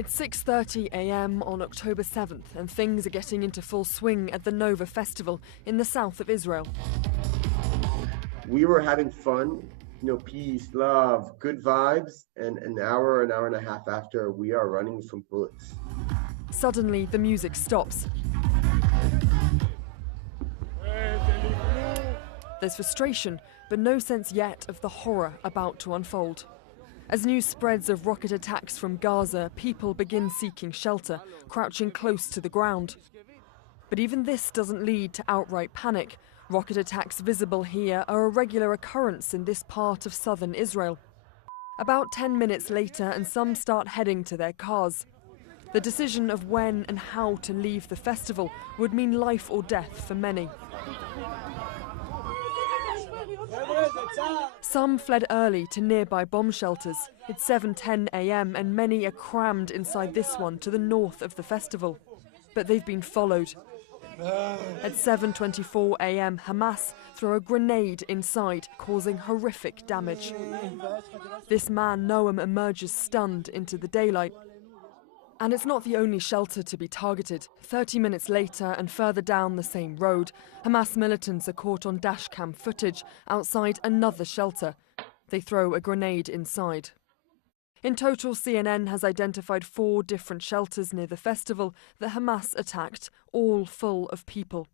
It's 6:30 a.m. on October 7th, and things are getting into full swing at the Nova Festival in the south of Israel. We were having fun, peace, love, good vibes, and an hour and a half after, we are running from bullets. Suddenly, the music stops. There's frustration, but no sense yet of the horror about to unfold. As news spreads of rocket attacks from Gaza, people begin seeking shelter, crouching close to the ground. But even this doesn't lead to outright panic. Rocket attacks visible here are a regular occurrence in this part of southern Israel. About 10 minutes later, and some start heading to their cars. The decision of when and how to leave the festival would mean life or death for many. Some fled early to nearby bomb shelters. It's 7:10 a.m. and many are crammed inside this one to the north of the festival. But they've been followed. At 7:24 a.m, Hamas throw a grenade inside, causing horrific damage. This man, Noam, emerges stunned into the daylight. And it's not the only shelter to be targeted. 30 minutes later and further down the same road, Hamas militants are caught on dashcam footage outside another shelter. They throw a grenade inside. In total, CNN has identified 4 different shelters near the festival that Hamas attacked, all full of people.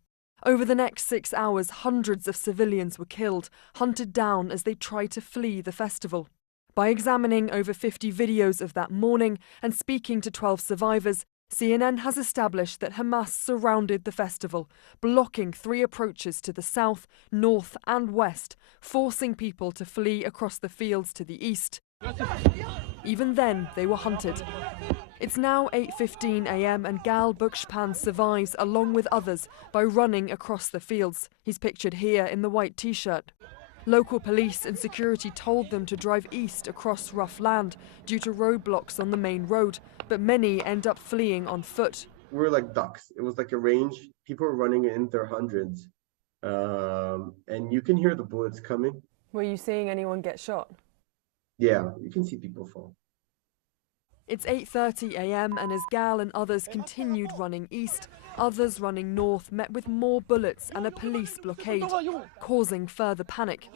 Over the next 6 hours, hundreds of civilians were killed, hunted down as they tried to flee the festival. By examining over 50 videos of that morning and speaking to 12 survivors, CNN has established that Hamas surrounded the festival, blocking 3 approaches to the south, north and west, forcing people to flee across the fields to the east. Even then, they were hunted. It's now 8:15 a.m. and Gal Buchspan survives along with others by running across the fields. He's pictured here in the white t-shirt. Local police and security told them to drive east across rough land due to roadblocks on the main road, but many end up fleeing on foot. We were like ducks. It was like a range. People were running in their hundreds. And you can hear the bullets coming. Were you seeing anyone get shot? Yeah, you can see people fall. It's 8:30 a.m. and as Gal and others continued running east, others running north met with more bullets and a police blockade, causing further panic.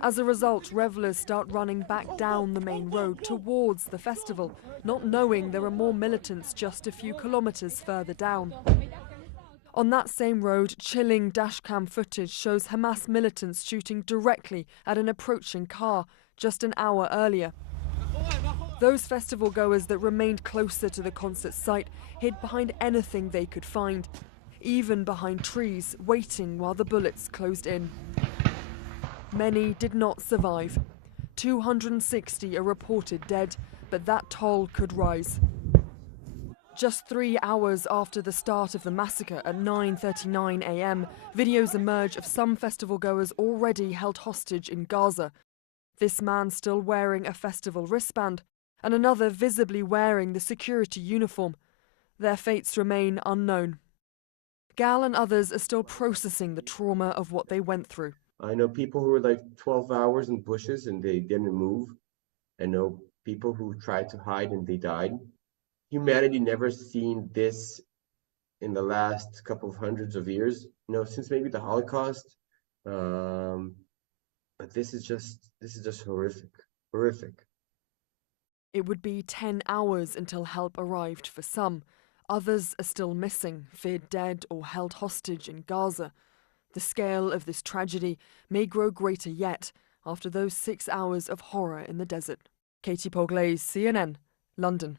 As a result, revelers start running back down the main road towards the festival, not knowing there are more militants just a few kilometers further down. On that same road, chilling dashcam footage shows Hamas militants shooting directly at an approaching car just an hour earlier. Those festival goers that remained closer to the concert site hid behind anything they could find, even behind trees, waiting while the bullets closed in. Many did not survive. 260 are reported dead, but that toll could rise. Just 3 hours after the start of the massacre at 9:39 a.m, videos emerge of some festival goers already held hostage in Gaza. This man still wearing a festival wristband, and another visibly wearing the security uniform. Their fates remain unknown. Gal and others are still processing the trauma of what they went through. I know people who were like 12 hours in bushes and they didn't move. I know people who tried to hide and they died. Humanity never seen this in the last couple of hundreds of years, since maybe the Holocaust. But this is just horrific. It would be 10 hours until help arrived for some. Others are still missing, feared dead or held hostage in Gaza. The scale of this tragedy may grow greater yet after those 6 hours of horror in the desert. Katie Poglaze, CNN, London.